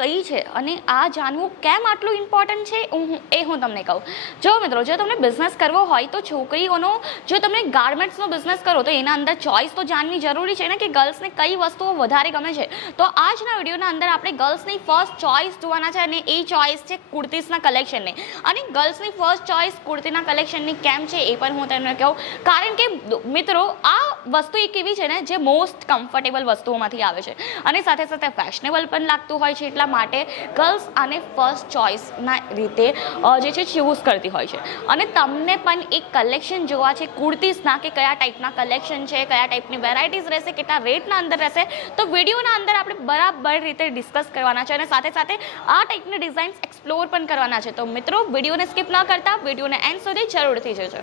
કઈ છે અને આ જાણવું કેમ આટલું ઇમ્પોર્ટન્ટ છે હું તમને કહું. જો મિત્રો, જો તમને બિઝનેસ કરવો હોય તો છોકરીઓનો, જો તમે ગાર્મેન્ટ્સનો બિઝનેસ કરો તો એના અંદર ચોઇસ તો જાણવી જરૂરી છે ને, કે ગર્લ્સને કઈ વસ્તુઓ વધારે ગમે છે. તો આજના વિડીયોના અંદર આપણે ગર્લ્સની ફર્સ્ટ ચોઇસ જોવાના છે અને એ ચોઇસ છે કુર્તીઝના કલેક્શનની. અને ગર્લ્સની ફર્સ્ટ ચોઇસ કુર્તીના કલેક્શનની કેમ છે એ પણ હું તમને કહું. કારણ કે મિત્રો, આ વસ્તુ એક એવી છે ને જે મોસ્ટ કમ્ફર્ટેબલ વસ્તુઓમાંથી આવે છે અને સાથે સાથે ફેશનેબલ પણ લાગતું હોય છે. એટલા માટે ગર્લ્સ આને ફર્સ્ટ ચોઇસના રીતે જે છે ચૂઝ કરતી હોય છે. અને તમને પણ એક કલેક્શન જોવા છે કુર્તીઝના, કે કયા ટાઈપના કલેક્શન છે, કયા ટાઈપની વેરાયટીઝ રહેશે, કેટલા રેટના અંદર રહેશે, તો વિડીયોના અંદર આપણે બરાબર રીતે ડિસ્કસ કરવાના છે અને સાથે સાથે આ ટાઈપની ડિઝાઇન્સ એક્સપ્લોર પણ કરવાના છે. તો મિત્રો, વિડીયોને સ્કીપ ન કરતા વિડીયોને એન્ડ સુધી જરૂરથી જોજો.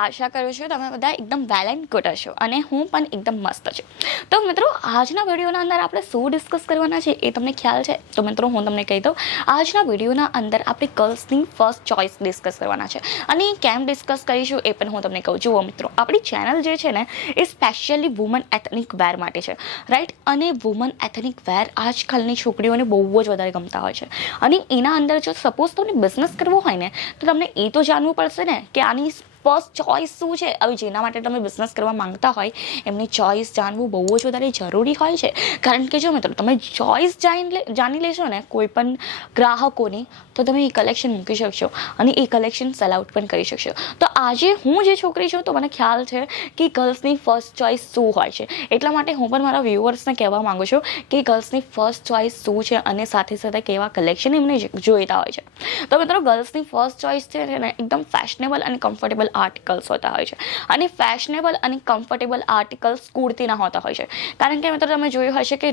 આશા કરું છું તમે બધા એકદમ વેલ એન્ડ ગુડ હશો અને હું પણ એકદમ મસ્ત છું. તો મિત્રો, આજના વિડીયોના અંદર આપણે શું ડિસ્કસ કરવાના છે એ તમને ખ્યાલ છે? તો મિત્રો, હું તમને કહી દઉં, આજના વિડીયોના અંદર આપણે ગર્લ્સની ફર્સ્ટ ચોઇસ ડિસ્કસ કરવાના છે. અને કેમ ડિસ્કસ કરીશું એ પણ હું તમને કહું. જુઓ મિત્રો, આપણી ચેનલ જે છે ને એ સ્પેશિયલી વુમન એથનિક વેર માટે છે, રાઈટ? અને વુમન એથનિક વેર આજકાલની છોકરીઓને બહુ જ વધારે ગમતા હોય છે. અને એના અંદર જો સપોઝ તમને બિઝનેસ કરવો હોય ને, તો તમને એ તો જાણવું પડશે ને કે આની ફર્સ્ટ ચોઇસ શું છે. હવે જેના માટે તમે બિઝનેસ કરવા માંગતા હોય એમની ચોઇસ જાણવું બહુ જ વધારે જરૂરી હોય છે. કારણ કે જો મિત્રો, તમે ચોઇસ જાણી લેશો ને કોઈ પણ ગ્રાહકોની, તો તમે એ કલેક્શન મૂકી શકશો અને એ કલેક્શન સેલ આઉટ પણ કરી શકશો. તો આજે હું જે છોકરી છું તો મને ખ્યાલ છે કે ગર્લ્સની ફર્સ્ટ ચોઇસ શું હોય છે. એટલા માટે હું પણ મારા વ્યુઅર્સને કહેવા માંગુ છું કે ગર્લ્સની ફર્સ્ટ ચોઇસ શું છે અને સાથે સાથે કેવા કલેક્શન એમને જોઈતા હોય છે. તો મિત્રો, ગર્લ્સની ફર્સ્ટ ચોઇસ છે ને એકદમ ફેશનેબલ અને કમ્ફર્ટેબલ આર્ટિકલ્સ હોતા હોય છે. અને ફેશનેબલ અને કમ્ફર્ટેબલ આર્ટિકલ્સ કુર્તીના હોતા હોય છે. કારણ કે મિત્રો, તમે જોયું હશે કે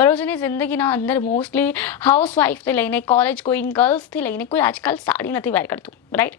બરોજની જિંદગીના અંદર મોસ્ટલી હાઉસવાઈફથી લઈને કોલેજ ગોઈંગ ગર્લ્સથી લઈને કોઈ આજકાલ સાડી નથી વેર કરતું, રાઈટ?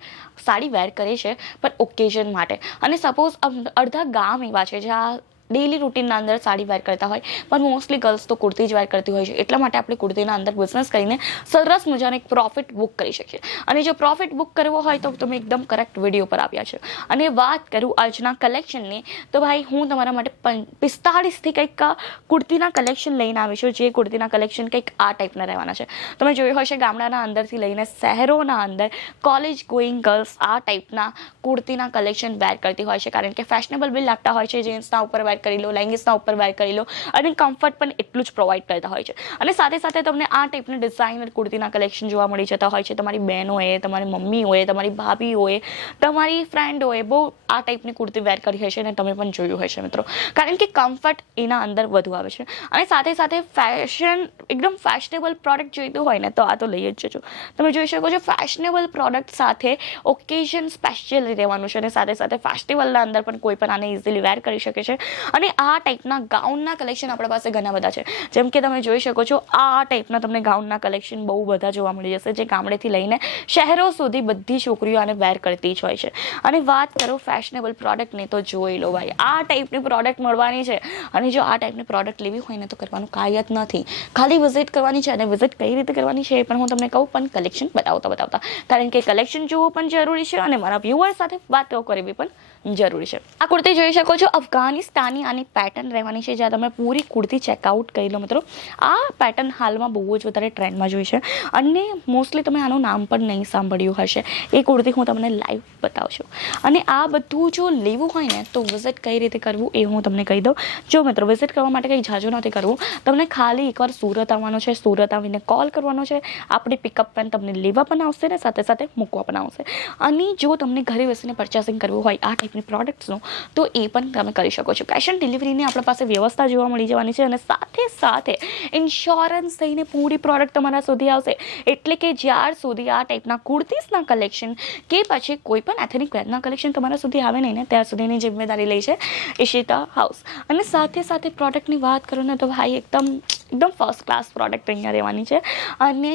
સાડી વેર કરે છે પણ ઓકેઝન માટે. અને સપોઝ અડધા ગામ એવા છે જ્યાં ડેલી રૂટીનના અંદર સાડી વેર કરતા હોય, પણ મોસ્ટલી ગર્લ્સ તો કુર્તી જ વેર કરતી હોય છે. એટલા માટે આપણે કુર્તીના અંદર બિઝનેસ કરીને સરસ મજાનો એક પ્રોફિટ બુક કરી શકીએ. અને જો પ્રોફિટ બુક કરવો હોય તો તમે એકદમ કરેક્ટ વિડીયો પર આવ્યા છે. અને વાત કરું આજના કલેક્શનની, તો ભાઈ હું તમારા માટે 45થી કંઈક કુર્તીના કલેક્શન લઈને આવી છું. જે કુર્તીના કલેક્શન કંઈક આ ટાઈપના રહેવાના છે. તમે જોયું હશે ગામડાના અંદરથી લઈને શહેરોના અંદર કોલેજ ગોઈંગ ગર્લ્સ આ ટાઈપના કુર્તીના કલેક્શન વેર કરતી હોય છે. કારણ કે ફેશનેબલ બી લાગતા હોય છે, જીન્સના ઉપર વેર કરી લો, લેગિંગ્સના ઉપર વેર કરી લો અને કમ્ફર્ટ પણ એટલું જ પ્રોવાઈડ કરતા હોય છે. અને સાથે સાથે તમને આ ટાઈપના ડિઝાઇનર કુર્તીના કલેક્શન જોવા મળી જતા હોય છે. તમારી બહેનો હોય, તમારી મમ્મી હોય, તમારી ભાભી હોય, તમારી ફ્રેન્ડ હોય, બહુ આ ટાઈપની કુર્તી વેર કરી હશે અને તમે પણ જોયું હશે મિત્રો. કારણ કે કમ્ફર્ટ એના અંદર વધુ આવે છે. અને સાથે સાથે ફેશન, એકદમ ફેશનેબલ પ્રોડક્ટ જોઈતું હોય ને તો આ તો લઈ જ જજો. તમે જોઈ શકો છો ફેશનેબલ પ્રોડક્ટ સાથે ઓકેઝન સ્પેશિયલ રહેવાનું છે. અને સાથે સાથે ફેસ્ટિવલના અંદર પણ કોઈ પણ આને ઇઝીલી વેર કરી શકે છે. અને આ ટાઈપના ગાઉનના કલેક્શન આપણા પાસે ઘણા બધા છે. જેમ કે તમે જોઈ શકો છો, આ ટાઈપના તમને ગાઉનના કલેક્શન બહુ બધા જોવા મળી જશે, જે ગામડેથી લઈને શહેરો સુધી બધી છોકરીઓ આને વેર કરતી જ હોય છે. અને વાત કરો ફેશનેબલ પ્રોડક્ટની, તો જોઈ લો ભાઈ, આ ટાઈપની પ્રોડક્ટ મળવાની છે. અને જો આ ટાઈપની પ્રોડક્ટ લેવી હોય ને તો કરવાનું કાંઈ જ નથી, ખાલી વિઝિટ કરવાની છે. અને વિઝિટ કઈ રીતે કરવાની છે એ પણ હું તમને કહું, પણ કલેક્શન બતાવતા. કારણ કે કલેક્શન જોવું પણ જરૂરી છે અને મારા વ્યુઅર સાથે વાતો કરવી પણ જરૂરી છે. આ કુર્તી જોઈ શકો છો, અફઘાનિસ્તાની આની પેટર્ન રહેવાની છે. જ્યાં તમે પૂરી કુર્તી ચેકઆઉટ કરી લો મિત્રો. આ પેટર્ન હાલમાં બહુ જ વધારે ટ્રેન્ડમાં જોઈ છે અને મોસ્ટલી તમે આનું નામ પણ નહીં સાંભળ્યું હશે. એ કુર્તી હું તમને લાઈવ બતાવશું. અને આ બધું જો લેવું હોય ને તો વિઝિટ કઈ રીતે કરવું એ હું તમને કહી દઉં. જો મિત્રો, વિઝિટ કરવા માટે કંઈ ઝાઝું નથી કરવું. તમને ખાલી એકવાર સુરત આવવાનું છે. સુરત આવીને કોલ કરવાનો છે. આપણી પિકઅપ પેન તમને લેવા પણ આવશે ને સાથે સાથે મૂકવા પણ આવશે. અને જો તમને ઘરે બેસીને પરચેસિંગ કરવું હોય આ ટાઈપની પ્રોડક્ટ્સનું, તો એ પણ તમે કરી શકો છો. કેશ ઓન ડિલિવરીની આપણા પાસે વ્યવસ્થા જોવા મળી જવાની છે. અને સાથે સાથે ઇન્સ્યોરન્સ થઈને પૂરી પ્રોડક્ટ તમારા સુધી આવશે. એટલે કે જ્યાર સુધી આ ટાઈપના કુર્તીઝના કલેક્શન કે પછી કોઈ પણ એથનિક વેરના કલેક્શન તમારા સુધી આવે નહીં ને, ત્યાં સુધીની જિમ્મેદારી લે છે ઈશિતા હાઉસ. અને સાથે સાથે પ્રોડક્ટની વાત કરું ને તો ભાઈ એકદમ એકદમ ફર્સ્ટ ક્લાસ પ્રોડક્ટ અહીંયા રહેવાની છે અને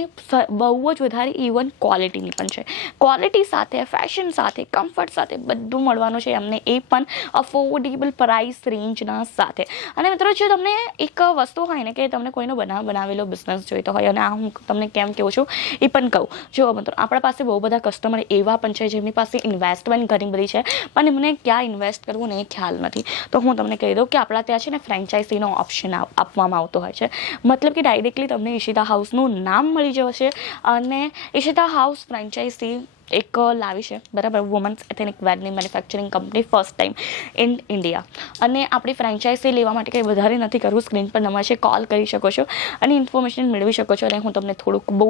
બહુ જ વધારે ઇવન ક્વોલિટીની પણ છે. ક્વોલિટી સાથે, ફેશન સાથે, કમ્ફર્ટ સાથે બધું મળવાનું છે અમને, એ પણ અફોર્ડેબલ પ્રાઇસ રેન્જના સાથે. અને મિત્રો જો તમને એક વસ્તુ હોય ને કે તમને કોઈનો બનાવેલો બિઝનેસ જોઈતો હોય, અને આ હું તમને કેમ કહું છું એ પણ કહું. જો મિત્રો આપણા પાસે બહુ બધા કસ્ટમર એવા પણ છે જેમની પાસે ઇન્વેસ્ટમેન્ટ ઘણી બધી છે, પણ એમને ક્યાં ઇન્વેસ્ટ કરવું ને એ ખ્યાલ નથી. તો હું તમને કહી દઉં કે આપણા ત્યાં છે ને ફ્રેન્ચાઇઝીનો ઓપ્શન આપવામાં આવતો હોય છે. મતલબ કે ડાયરેક્ટલી તમને ઈશિતા હાઉસનું નામ મળી જશે અને ઈશિતા હાઉસ ફ્રેન્ચાઇઝી એક લાવી છે, બરાબર, વુમન્સ એથેનિક વેરની manufacturing company first time in India. અને આપણી ફ્રેન્ચાઇઝી લેવા માટે કંઈ વધારે નથી કરવું, સ્ક્રીન પર નંબર છે, કોલ કરી શકો છો અને ઇન્ફોર્મેશન મેળવી શકો છો. અને હું તમને થોડુંક બહુ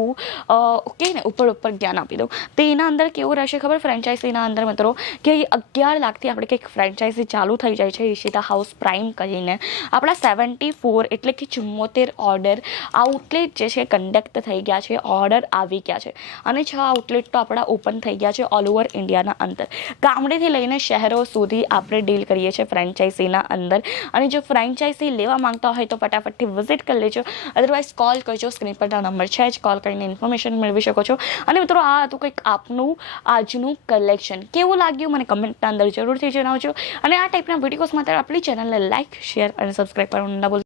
ઓકે ને ઉપર જ્ઞાન આપી દઉં. તો એના અંદર કેવું રહેશે ખબર, ફ્રેન્ચાઇઝીના અંદર મિત્રો કે 11 લાખથી આપણે કંઈક ફ્રેન્ચાઇઝી ચાલુ થઈ જાય છે ઈશિતા હાઉસ પ્રાઇમ કરીને. આપણા 74 એટલે કે 74 ઓર્ડર આઉટલેટ જે છે કન્ડક્ટ થઈ ગયા છે, ઓર્ડર આવી ગયા છે. અને 6 આઉટલેટ તો આપણા ઓપન થઈ ગયા છે ઓલ ઓવર ઇન્ડિયાના અંદર. ગામડેથી લઈને શહેરો સુધી આપણે ડીલ કરીએ છીએ ફ્રેન્ચાઇઝીના અંદર. અને જો ફ્રેન્ચાઇઝી લેવા માંગતા હોય તો ફટાફટથી વિઝિટ કરી લેજો, અધરવાઇઝ કોલ કરજો, સ્ક્રીન પરના નંબર છે જ, કોલ કરીને ઇન્ફોર્મેશન મેળવી શકો છો. અને મિત્રો આ હતું કંઈક આપનું આજનું કલેક્શન. કેવું લાગ્યું મને કમેન્ટના અંદર જરૂરથી જણાવજો. અને આ ટાઈપના વિડીયોઝ માટે આપણી ચેનલને લાઇક, શેર અને સબસ્ક્રાઈબ કરવાનું ના ભૂલતા.